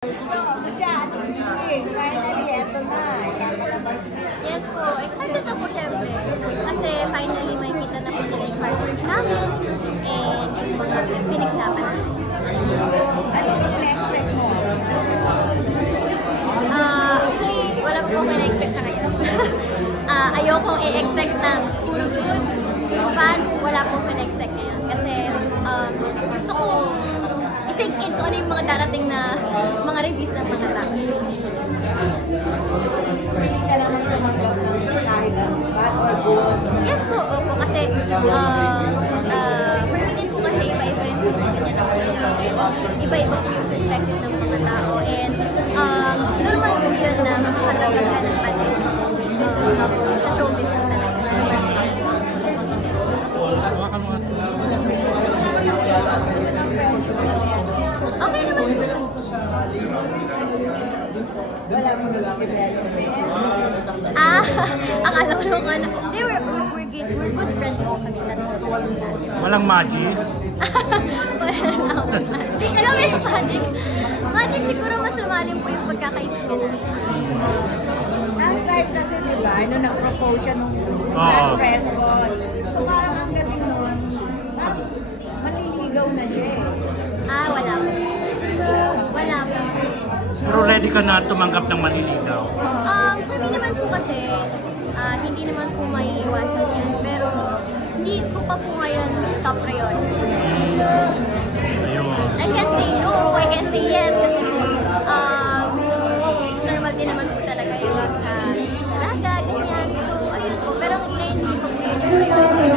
Finally, eto na. Yes po, excited na po syempre. Kasi finally makikita na po nila yung hard work namin and yung mga pinaglaban namin. Ano yung na-expect mo? Actually, wala pa po ako na-expect sa ngayon. Ayokong i-expect na puro good, puro bad, wala po ako na-expect ngayon. Kasi gusto kong i-sink in kung ano yung mga darating na mga reviews ng mga tao. Pwede ka naman tumanggap ng kahit bad or good? Yes po, opo. Kasi for me din po kasi iba-iba rin po yung opinion ng mga tao. Iba-iba po yung perspective ng mga tao. And normal po yun na makakatanggap ka ng bad reviews. Sa showbiz po talaga. Okay naman po. Wala mo nag-development. Akala ko naman na, we're good friends po kami tatlo. Walang magic? Wala naman magic. Ano may magic? Magic siguro mas lumalim po yung pagkakaibigan natin. Last time kasi diba, nag-propose siya nung last press con. So parang ang dating nun, manliligaw na siya eh. Wala po. Wala po. Pero ready ka na tumanggap ng maliligaw? For me naman po kasi, hindi naman po maiiwasan yan. Pero hindi ko pa po ngayon top priority. Ayun. I can say no, I can say yes. Kasi po, normal din naman po talaga yun sa dalaga, ganyan. So, ayun po. Pero ngayon hindi pa po yun yung priority.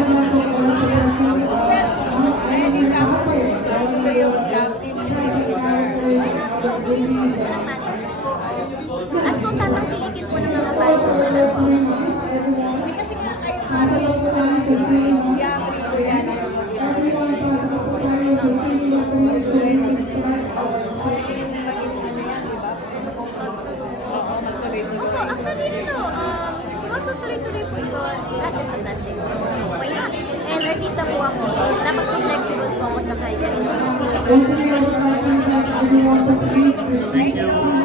Ready ka mo mag-go yung love team ni Po, yun po gusto ng management. At kung tatangkilikin po ng mga fans ko, kasi nga kayo yung yagri ko yan. actually, magtutuloy-tuloy po ito lahat sa plastic. Why not? And artista po ako. Dapat po flexible po ako sa kahit. Thank you.